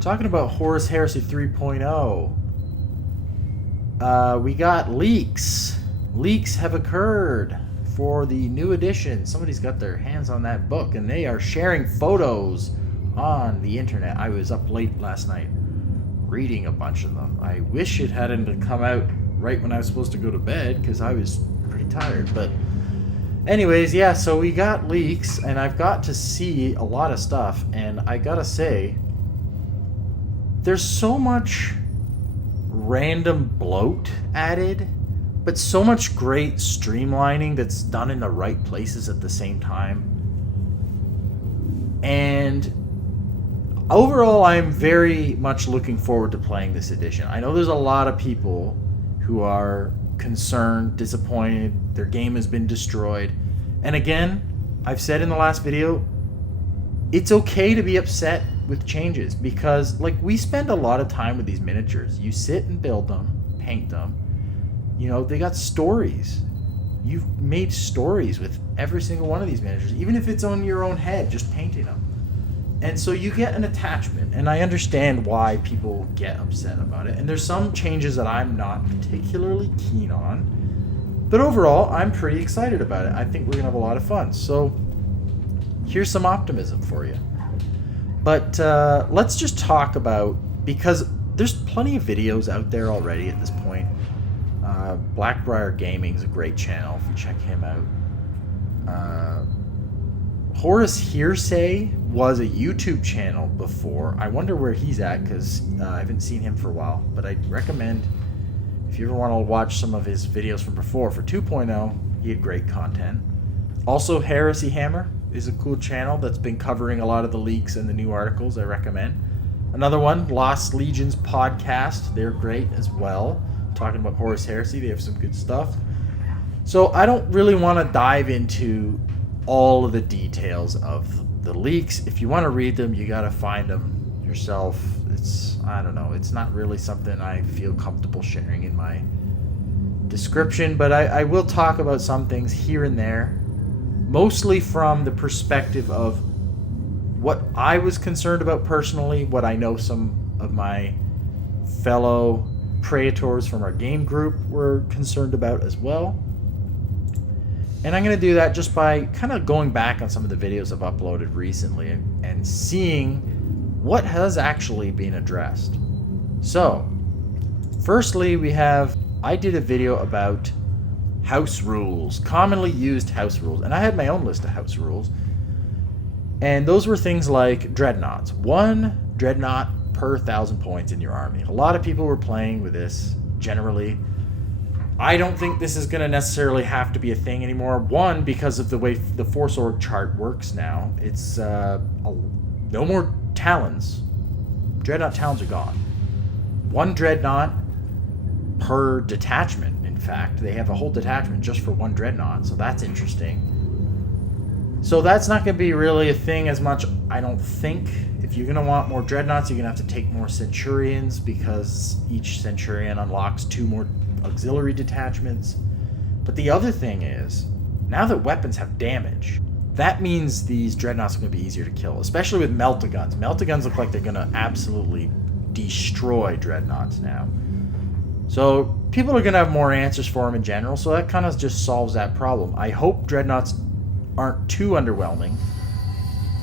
Talking about Horus Heresy 3.0, we got leaks. Leaks have occurred for the new edition. Somebody's got their hands on that book, and they are sharing photos on the internet. I was up late last night reading a bunch of them. I wish it hadn't come out right when I was supposed to go to bed, because I was pretty tired. But anyways, yeah, so we got leaks, and I've got to see a lot of stuff, and I gotta say, there's so much random bloat added, but so much great streamlining that's done in the right places at the same time. And overall, I'm very much looking forward to playing this edition. I know there's a lot of people who are concerned, disappointed, their game has been destroyed. And again, I've said in the last video, it's okay to be upset with changes, because like, we spend a lot of time with these miniatures. You sit and build them, paint them. You know, they got stories. You've made stories with every single one of these miniatures, even if it's on your own head, just painting them. And so you get an attachment, and I understand why people get upset about it. And there's some changes that I'm not particularly keen on, but overall, I'm pretty excited about it. I think we're gonna have a lot of fun. So here's some optimism for you. But let's just talk about, because there's plenty of videos out there already at this point. Blackbriar Gaming is a great channel if you check him out. Horus Heresy was a YouTube channel before. I wonder where he's at, because I haven't seen him for a while. But I'd recommend, if you ever want to watch some of his videos from before, for 2.0, he had great content. Also, Heresy Hammer is a cool channel that's been covering a lot of the leaks and the new articles. I recommend. Another one, Lost Legions Podcast. They're great as well. Talking about Horus Heresy, they have some good stuff. So I don't really want to dive into all of the details of the leaks. If you want to read them, you got to find them yourself. I don't know, it's not really something I feel comfortable sharing in my description, but I will talk about some things here and there, mostly from the perspective of what I was concerned about personally, what I know some of my fellow Praetors from our game group were concerned about as well. And I'm going to do that just by kind of going back on some of the videos I've uploaded recently and seeing what has actually been addressed. So, firstly, I did a video about house rules, commonly used house rules, and I had my own list of house rules. And those were things like Dreadnots. 1 Dreadnought per 1,000 points in your army. A lot of people were playing with this generally. I don't think this is going to necessarily have to be a thing anymore. 1, because of the way the Force Org chart works now. It's no more Talons. Dreadnought Talons are gone. 1 Dreadnought per detachment, in fact. They have a whole detachment just for 1 Dreadnought, so that's interesting. So that's not going to be really a thing as much, I don't think. If you're going to want more Dreadnoughts, you're going to have to take more Centurions, because each Centurion unlocks 2 more auxiliary detachments. But the other thing is, now that weapons have damage, that means these Dreadnoughts are going to be easier to kill, especially with Melta guns. Melta guns look like they're going to absolutely destroy Dreadnoughts now. So people are going to have more answers for them in general, so that kind of just solves that problem. I hope Dreadnoughts aren't too underwhelming.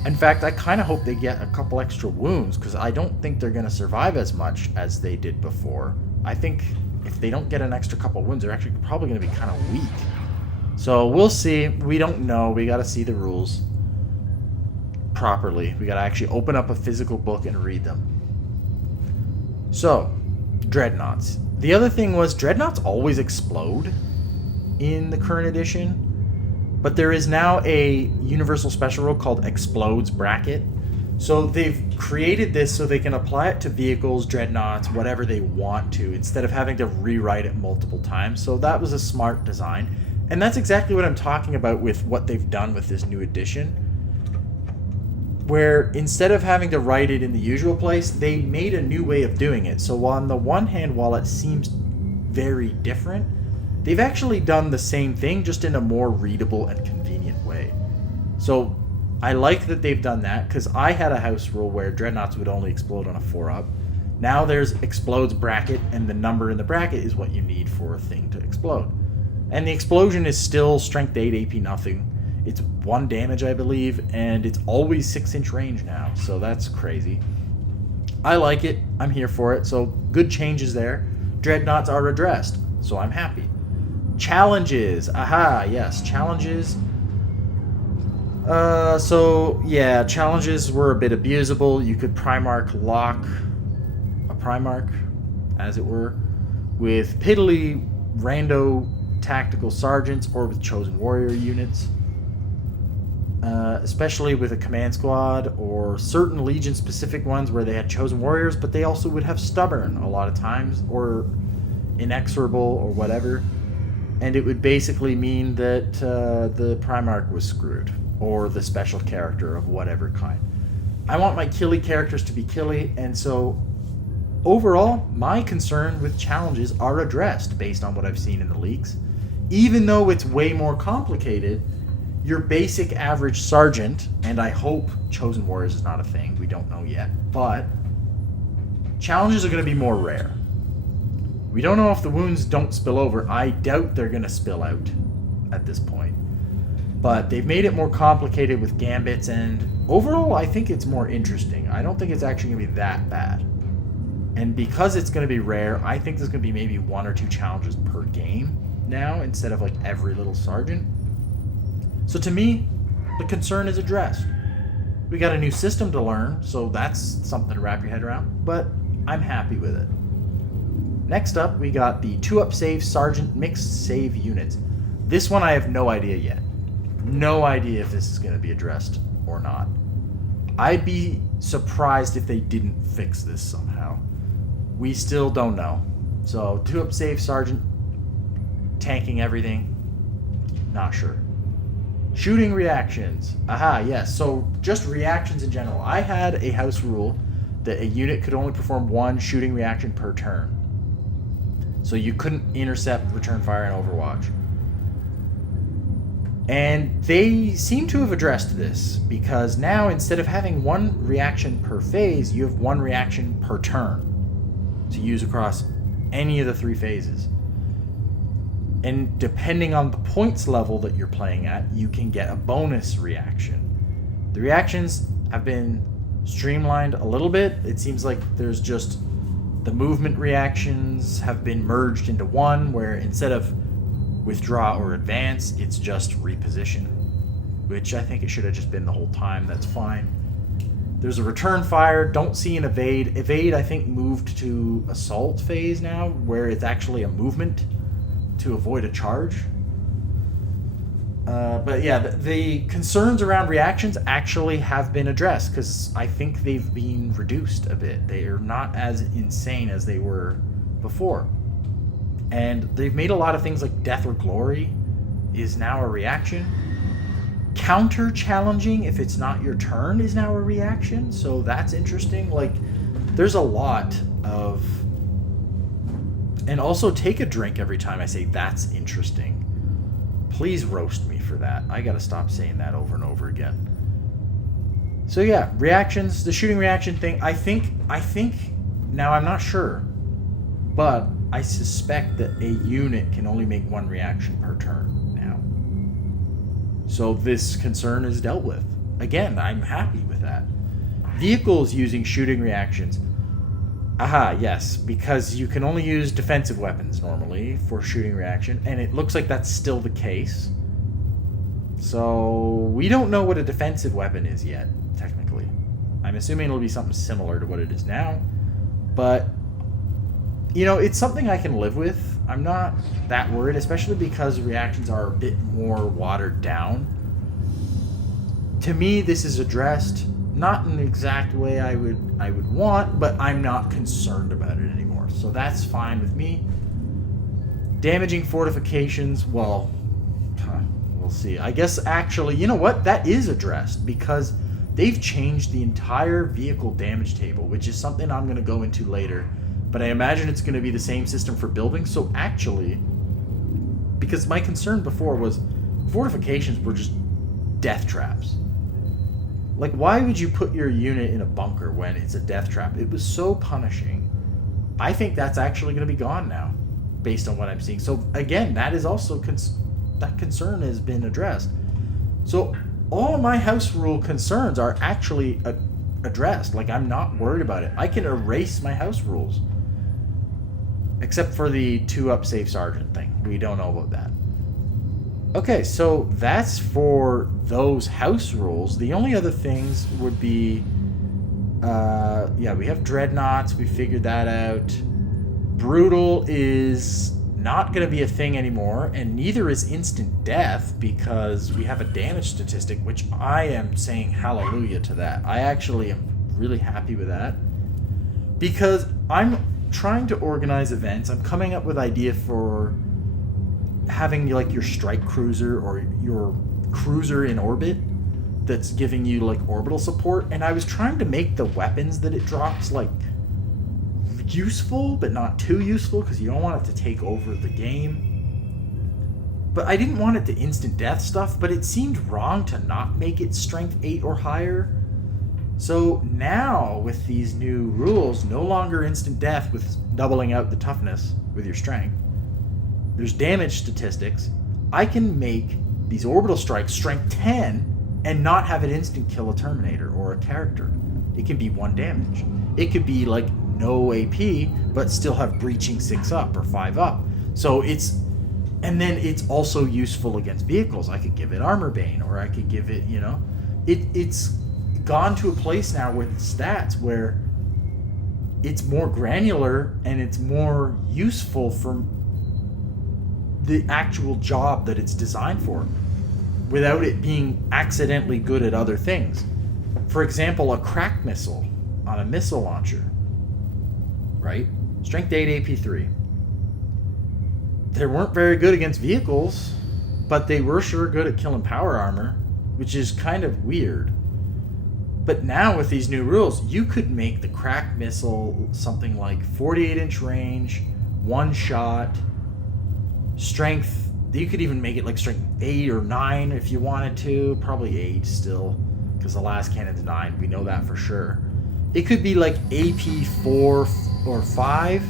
In fact, I kind of hope they get a couple extra wounds, because I don't think they're going to survive as much as they did before. I think if they don't get an extra couple wounds, they're actually probably going to be kind of weak. So we'll see. We don't know. We got to see the rules properly. We got to actually open up a physical book and read them. So, Dreadnoughts. The other thing was, Dreadnoughts always explode in the current edition. But there is now a universal special rule called Explodes Bracket. So they've created this so they can apply it to vehicles, Dreadnoughts, whatever they want to, instead of having to rewrite it multiple times. So that was a smart design. And that's exactly what I'm talking about with what they've done with this new edition, where instead of having to write it in the usual place, they made a new way of doing it. So on the one hand, while it seems very different, they've actually done the same thing, just in a more readable and convenient way. So I like that they've done that, because I had a house rule where Dreadnots would only explode on a 4-up. Now there's explodes bracket, and the number in the bracket is what you need for a thing to explode. And the explosion is still strength 8, AP nothing. It's 1 damage, I believe, and it's always 6-inch range now, so that's crazy. I like it. I'm here for it, so good changes there. Dreadnoughts are addressed, so I'm happy. Challenges. Aha, yes, challenges. Challenges were a bit abusable. You could Primarch lock a Primarch, as it were, with piddly rando tactical sergeants or with chosen warrior units. Especially with a command squad or certain legion specific ones where they had chosen warriors, but they also would have stubborn a lot of times, or inexorable, or whatever. And it would basically mean that the Primarch was screwed, or the special character of whatever kind. I want my killy characters to be killy, and so overall, my concern with challenges are addressed based on what I've seen in the leaks. Even though it's way more complicated, your basic average sergeant, and I hope chosen warriors is not a thing, we don't know yet, but challenges are going to be more rare. We don't know if the wounds don't spill over. I doubt they're going to spill out at this point. But they've made it more complicated with gambits, and overall I think it's more interesting. I don't think it's actually going to be that bad. And because it's going to be rare, I think there's going to be maybe 1 or 2 challenges per game now, instead of like every little sergeant. So to me, the concern is addressed. We got a new system to learn, so that's something to wrap your head around, but I'm happy with it. Next up, we got the 2-up save sergeant mixed save units. This one I have no idea yet. No idea if this is going to be addressed or not. I'd be surprised if they didn't fix this somehow. We still don't know. So 2-up save sergeant, tanking everything, not sure. Shooting reactions. Aha, yes. So just reactions in general. I had a house rule that a unit could only perform 1 shooting reaction per turn. So you couldn't intercept, return fire, and Overwatch. And they seem to have addressed this, because now instead of having 1 reaction per phase, you have 1 reaction per turn to use across any of the 3 phases. And depending on the points level that you're playing at, you can get a bonus reaction. The reactions have been streamlined a little bit. It seems like there's just the movement reactions have been merged into one, where instead of withdraw or advance, it's just reposition, which I think it should have just been the whole time. That's fine. There's a return fire. Don't see an evade. Evade, I think, moved to assault phase now, where it's actually a movement to avoid a charge. But yeah, the concerns around reactions actually have been addressed, because I think they've been reduced a bit. They are not as insane as they were before. And they've made a lot of things like Death or Glory is now a reaction. Counter challenging if it's not your turn is now a reaction, so that's interesting. Like, there's a lot of... And also take a drink every time I say that's interesting. Please roast me for that. I gotta stop saying that over and over again. So yeah, reactions, the shooting reaction thing, I think, now I'm not sure, but I suspect that a unit can only make 1 reaction per turn now. So this concern is dealt with. Again, I'm happy with that. Vehicles using shooting reactions. Aha, yes, because you can only use defensive weapons normally for shooting reaction, and it looks like that's still the case. So we don't know what a defensive weapon is yet, technically. I'm assuming it'll be something similar to what it is now, but, you know, it's something I can live with. I'm not that worried, especially because reactions are a bit more watered down. To me, this is addressed, not in the exact way I would want, but I'm not concerned about it anymore. So that's fine with me. Damaging fortifications, well, we'll see. I guess actually, you know what? That is addressed, because they've changed the entire vehicle damage table, which is something I'm going to go into later. But I imagine it's going to be the same system for buildings. So actually, because my concern before was fortifications were just death traps. Like, why would you put your unit in a bunker when it's a death trap? It was so punishing. I think that's actually going to be gone now, based on what I'm seeing. So, again, that is also... that concern has been addressed. So, all of my house rule concerns are actually addressed. Like, I'm not worried about it. I can erase my house rules. Except for the 2-up safe sergeant thing. We don't know about that. Okay, so that's for those house rules. The only other things would be... we have Dreadnots. We figured that out. Brutal is not going to be a thing anymore, and neither is instant death, because we have a damage statistic, which I am saying hallelujah to that. I actually am really happy with that, because I'm trying to organize events. I'm coming up with idea for having like your strike cruiser or your cruiser in orbit that's giving you like orbital support, and I was trying to make the weapons that it drops like useful but not too useful, because you don't want it to take over the game. But I didn't want it to instant death stuff, but it seemed wrong to not make it strength 8 or higher. So now with these new rules, no longer instant death with doubling out the toughness with your strength, there's damage statistics. I can make these orbital strikes strength 10 and not have it instant kill a Terminator or a character. It can be 1 damage. It could be like no AP, but still have breaching 6 up or 5 up. So it's... And then it's also useful against vehicles. I could give it Armor Bane, or I could give it, It's gone to a place now with stats where it's more granular and it's more useful for the actual job that it's designed for, without it being accidentally good at other things. For example, a crack missile on a missile launcher, right? Strength 8, AP 3. They weren't very good against vehicles, but they were sure good at killing power armor, which is kind of weird. But now with these new rules, you could make the crack missile something like 48-inch range, 1 shot, strength. You could even make it like strength 8 or 9 if you wanted to. Probably 8 still, because the last cannon's 9. We know that for sure. It could be like AP 4 or 5,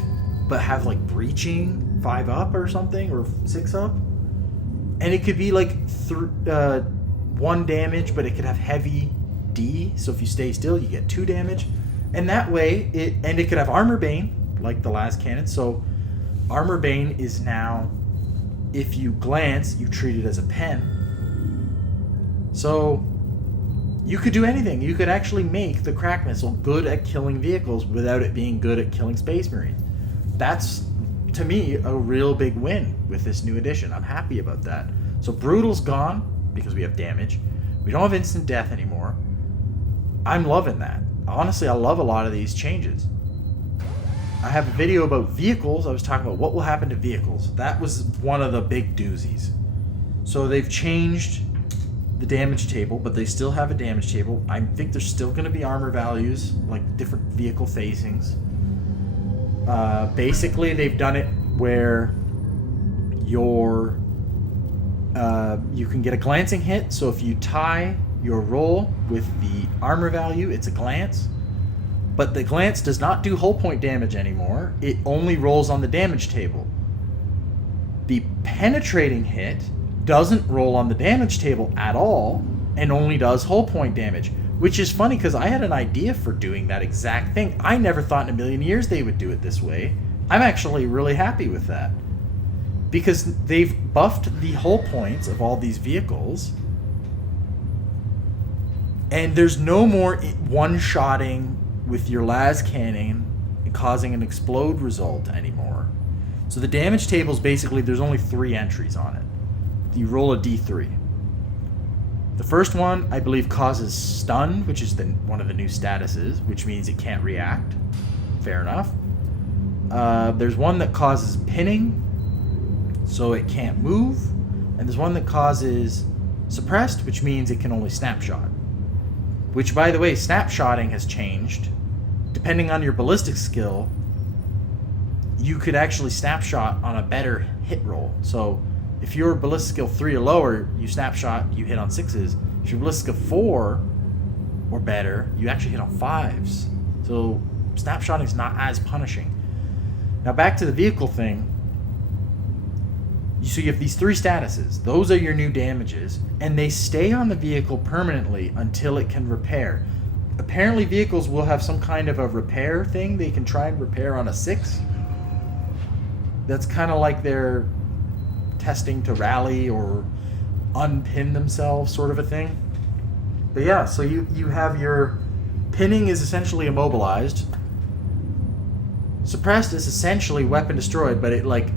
but have like breaching 5 up or something, or 6 up. And it could be like 1 damage, but it could have heavy D. So if you stay still, you get 2 damage. And that way, it could have Armor Bane, like the last cannon. So Armor Bane is now, if you glance, you treat it as a pen. So you could do anything. You could actually make the crack missile good at killing vehicles without it being good at killing Space Marines. That's, to me, a real big win with this new edition. I'm happy about that. So Brutal's gone because we have damage. We don't have instant death anymore. I'm loving that. Honestly, I love a lot of these changes. I have a video about vehicles. I was talking about what will happen to vehicles. That was one of the big doozies. So they've changed the damage table, but they still have a damage table. I think there's still going to be armor values, like different vehicle facings. Basically, they've done it where you can get a glancing hit. So if you tie your roll with the armor value, it's a glance. But the glance does not do hull point damage anymore. It only rolls on the damage table. The penetrating hit doesn't roll on the damage table at all and only does hull point damage, which is funny because I had an idea for doing that exact thing. I never thought in a million years they would do it this way. I'm actually really happy with that, because they've buffed the hull points of all these vehicles, and there's no more one-shotting with your las cannon causing an explode result anymore. So the damage table is basically, there's only 3 entries on it. You roll a d3. The first one, I believe, causes stun, which is one of the new statuses, which means it can't react. Fair enough. There's one that causes pinning, so it can't move. And there's one that causes suppressed, which means it can only snapshot. Which, by the way, snapshotting has changed. Depending on your ballistic skill, you could actually snapshot on a better hit roll. So if you're ballistic skill 3 or lower, you snapshot, you hit on 6s. If you're ballistic skill 4, or better, you actually hit on 5s. So snapshotting is not as punishing. Now back to the vehicle thing. So you have these 3 statuses. Those are your new damages, and they stay on the vehicle permanently until it can repair. Apparently vehicles will have some kind of a repair thing they can try and repair on a 6. That's kind of like they're testing to rally or unpin themselves, sort of a thing. But yeah, so you have your pinning is essentially immobilized. Suppressed is essentially weapon destroyed, but it like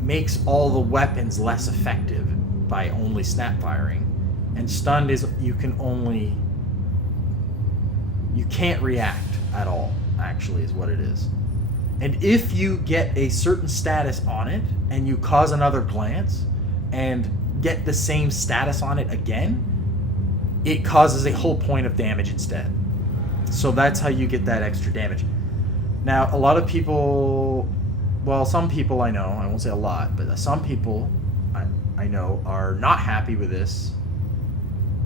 makes all the weapons less effective by only snap firing. And stunned is you can't react at all, actually, is what it is. And if you get a certain status on it and you cause another glance and get the same status on it again, it causes a whole point of damage instead. So that's how you get that extra damage. Now, a lot of people, well, some people I know, I won't say a lot, but some people I know are not happy with this.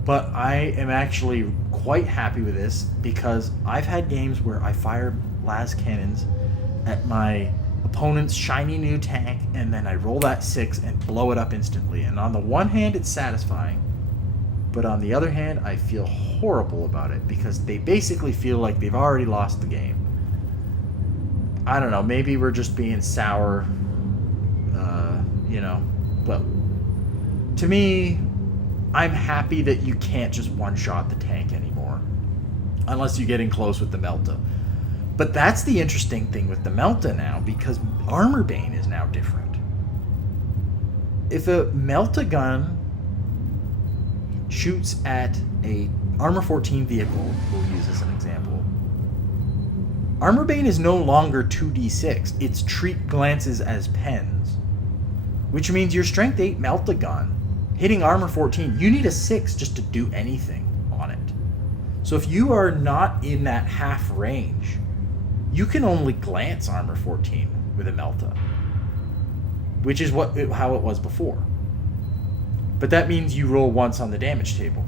But I am actually quite happy with this because I've had games where I fire las cannons at my opponent's shiny new tank, and then I roll that 6 and blow it up instantly. And on the one hand, it's satisfying, but on the other hand, I feel horrible about it because they basically feel like they've already lost the game. I don't know, maybe we're just being sour, but to me, I'm happy that you can't just one-shot the tank anymore, unless you're getting close with the Melta. But that's the interesting thing with the Melta now, because Armor Bane is now different. If a Melta gun shoots at a Armor 14 vehicle, we'll use as an example, Armor Bane is no longer 2d6. It's treat glances as pens, which means your Strength 8 Melta gun hitting Armor 14, you need a 6 just to do anything on it. So if you are not in that half range, you can only glance Armor 14 with a Melta, which is how it was before. But that means you roll once on the damage table.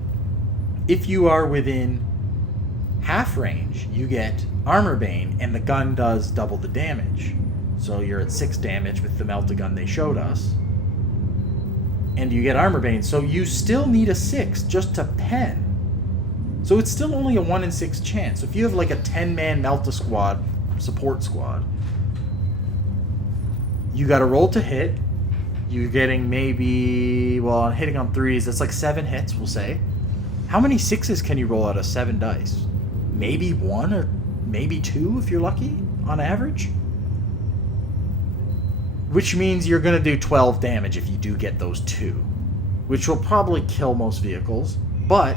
If you are within half range, you get Armor Bane, and the gun does double the damage. So you're at 6 damage with the Melta gun they showed us, and you get Armor Bane. So you still need a 6 just to pen. So it's still only a 1 in 6 chance. So if you have like a 10-man Melta squad, support squad, you got to roll to hit. You're getting maybe, well, hitting on 3s, that's like 7 hits, we'll say. How many 6s can you roll out of 7 dice? Maybe 1 or maybe 2 if you're lucky, on average. Which means you're going to do 12 damage if you do get those 2, which will probably kill most vehicles. But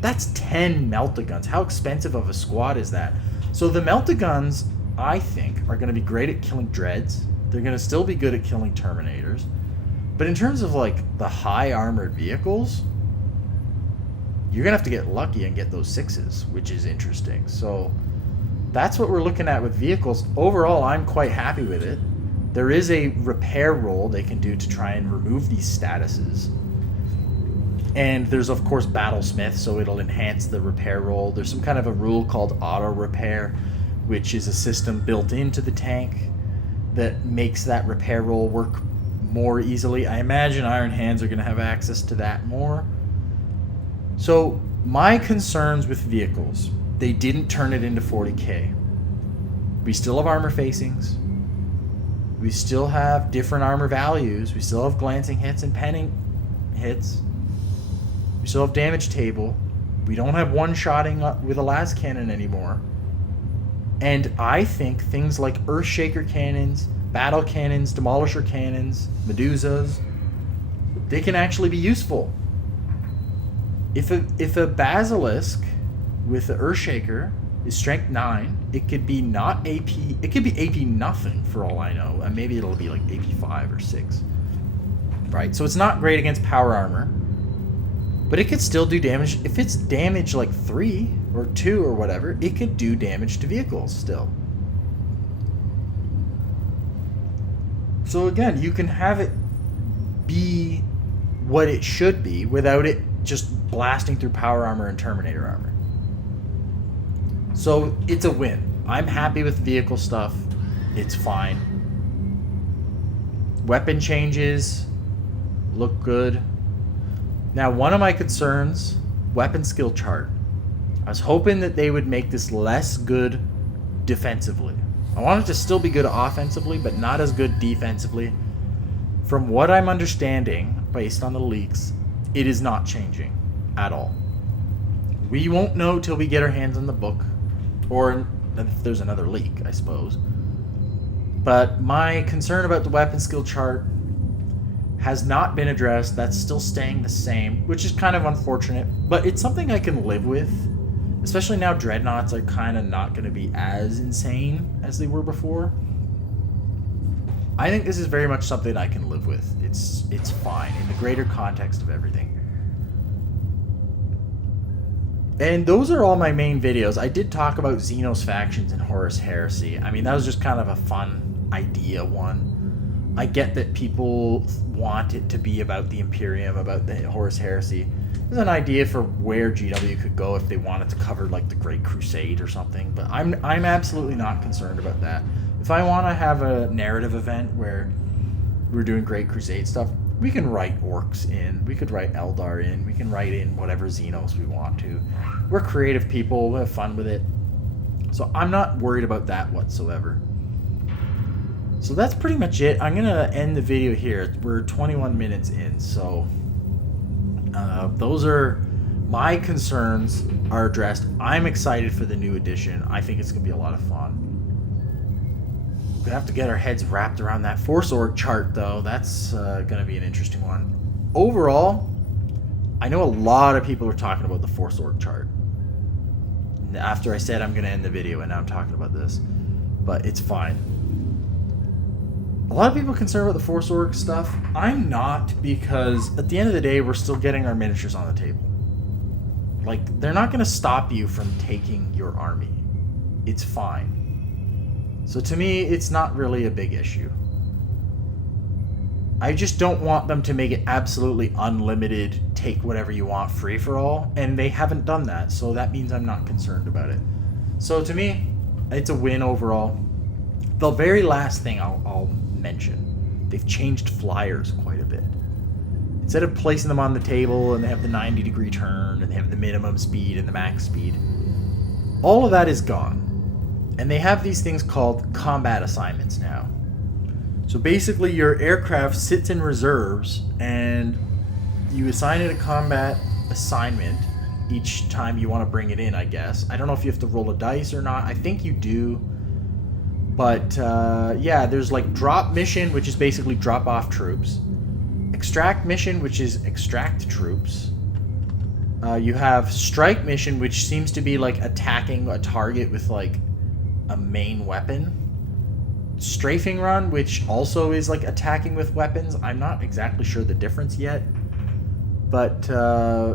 that's 10 Melta guns. How expensive of a squad is that? So the Melta guns, I think, are going to be great at killing Dreads. They're going to still be good at killing Terminators. But in terms of like the high armored vehicles, you're going to have to get lucky and get those 6s, which is interesting. So that's what we're looking at with vehicles. Overall, I'm quite happy with it. There is a repair roll they can do to try and remove these statuses. And there's, of course, Battlesmith, so it'll enhance the repair roll. There's some kind of a rule called auto repair, which is a system built into the tank that makes that repair roll work more easily. I imagine Iron Hands are going to have access to that more. So my concerns with vehicles, they didn't turn it into 40k. We still have armor facings. We still have different armor values. We still have glancing hits and penning hits. We still have damage table. We don't have one-shotting with a las cannon anymore. And I think things like Earthshaker cannons, battle cannons, demolisher cannons, Medusas, they can actually be useful. If a Basilisk with the Earthshaker is strength 9, it could be not AP, it could be AP nothing for all I know, and maybe it'll be like AP 5 or 6. Right? So it's not great against power armor, but it could still do damage. If it's damage like 3 or 2 or whatever, it could do damage to vehicles still. So again, you can have it be what it should be without it just blasting through power armor and Terminator armor. So it's a win. I'm happy with vehicle stuff. It's fine. Weapon changes look good. Now, one of my concerns, weapon skill chart. I was hoping that they would make this less good defensively. I want it to still be good offensively, but not as good defensively. From what I'm understanding, based on the leaks, it is not changing at all. We won't know till we get our hands on the book, or if there's another leak, I suppose. But my concern about the weapon skill chart has not been addressed. That's still staying the same, which is kind of unfortunate, but it's something I can live with. Especially now Dreadnots are kind of not going to be as insane as they were before. I think this is very much something I can live with. It's fine in the greater context of everything. And those are all my main videos. I did talk about Xenos factions and Horus Heresy. I mean, that was just kind of a fun idea one. I get that people want it to be about the Imperium, about the Horus Heresy. There's an idea for where GW could go if they wanted to cover like the Great Crusade or something, but I'm absolutely not concerned about that. If I want to have a narrative event where we're doing Great Crusade stuff, we can write orcs in, we could write Eldar in, we can write in whatever Xenos we want to. We're creative people, we'll have fun with it. So I'm not worried about that whatsoever. So that's pretty much it. I'm going to end the video here. We're 21 minutes in, so those are my concerns are addressed. I'm excited for the new edition. I think it's going to be a lot of fun. We're going to have to get our heads wrapped around that Force Org chart, though. That's going to be an interesting one. Overall, I know a lot of people are talking about the Force Org chart. After I said I'm going to end the video, and now I'm talking about this. But it's fine. A lot of people are concerned about the Force Org stuff. I'm not, because at the end of the day, we're still getting our miniatures on the table. Like, they're not going to stop you from taking your army. It's fine. So to me, it's not really a big issue. I just don't want them to make it absolutely unlimited, take whatever you want, free for all, and they haven't done that, so that means I'm not concerned about it. So to me, it's a win overall. The very last thing I'll mention, they've changed flyers quite a bit. Instead of placing them on the table and they have the 90-degree turn and they have the minimum speed and the max speed, all of that is gone. And they have these things called combat assignments now. So basically your aircraft sits in reserves and you assign it a combat assignment each time you want to bring it in, I guess. I don't know if you have to roll a dice or not. I think you do. But yeah, there's like drop mission, which is basically drop off troops. Extract mission, which is extract troops. You have strike mission, which seems to be like attacking a target with like a main weapon. Strafing run, which also is like attacking with weapons. I'm not exactly sure the difference yet. But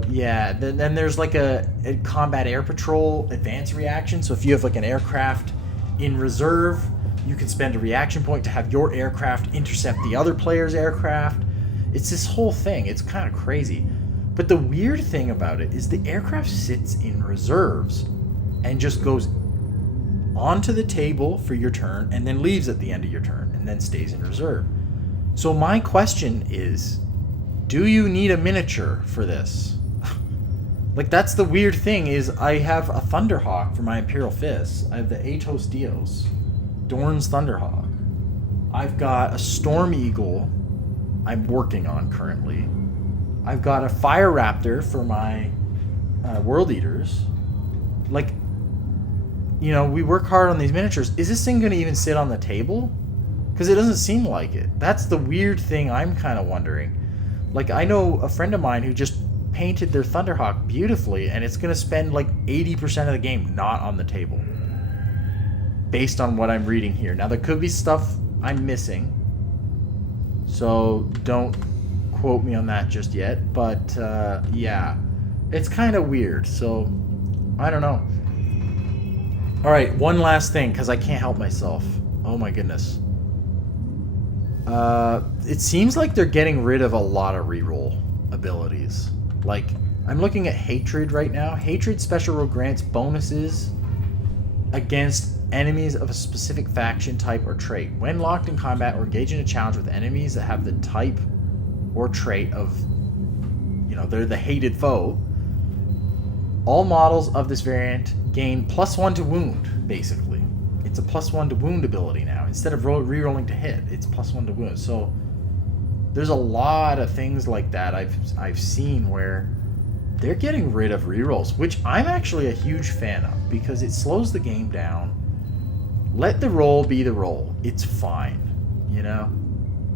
yeah, then there's like a combat air patrol advanced reaction. So if you have like an aircraft in reserve, you can spend a reaction point to have your aircraft intercept the other player's aircraft. It's this whole thing. It's kind of crazy. But the weird thing about it is the aircraft sits in reserves and just goes onto the table for your turn and then leaves at the end of your turn and then stays in reserve. So my question is, do you need a miniature for this? Like, that's the weird thing is I have a Thunderhawk for my Imperial Fists. I have the Atos Dios, Dorn's Thunderhawk. I've got a Storm Eagle I'm working on currently. I've got a Fire Raptor for my World Eaters. Like, you know, we work hard on these miniatures. Is this thing going to even sit on the table? Because it doesn't seem like it. That's the weird thing I'm kind of wondering. Like, I know a friend of mine who just painted their Thunderhawk beautifully, and it's going to spend like 80% of the game not on the table. Based on what I'm reading here. Now, there could be stuff I'm missing. So, don't quote me on that just yet. But, yeah. It's kind of weird. So, I don't know. Alright, one last thing, because I can't help myself. Oh my goodness. It seems like they're getting rid of a lot of reroll abilities. Like, I'm looking at Hatred right now. Hatred special roll grants bonuses against enemies of a specific faction, type, or trait. When locked in combat or engaged in a challenge with enemies that have the type or trait of, they're the hated foe, all models of this variant gain +1 to wound, basically. It's a +1 to wound ability now. Instead of re-rolling to hit, it's +1 to wound. So there's a lot of things like that I've seen where they're getting rid of rerolls, which I'm actually a huge fan of because it slows the game down. Let the roll be the roll. It's fine,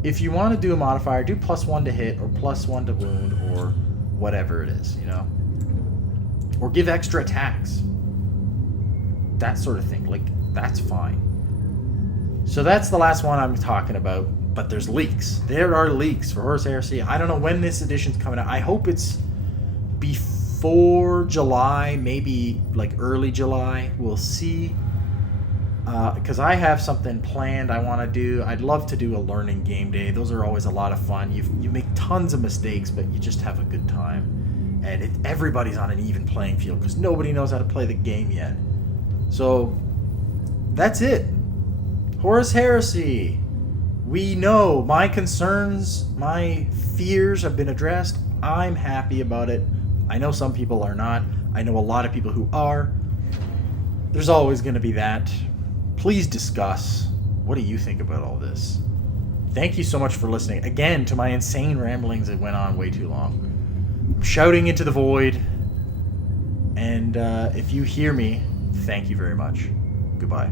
If you want to do a modifier, do +1 to hit or +1 to wound or whatever it is, Or give extra attacks. That sort of thing. That's fine. So that's the last one I'm talking about. But there's leaks. There are leaks for Horus Heresy. I don't know when this edition's coming out. I hope it's before July, maybe early July. We'll see. Because I have something planned I want to do. I'd love to do a learning game day. Those are always a lot of fun. You make tons of mistakes, but you just have a good time. And everybody's on an even playing field because nobody knows how to play the game yet. So, that's it. Horus Heresy. We know my concerns, my fears have been addressed. I'm happy about it. I know some people are not. I know a lot of people who are. There's always going to be that. Please discuss. What do you think about all this? Thank you so much for listening. Again, to my insane ramblings that went on way too long. I'm shouting into the void. And if you hear me, thank you very much. Goodbye.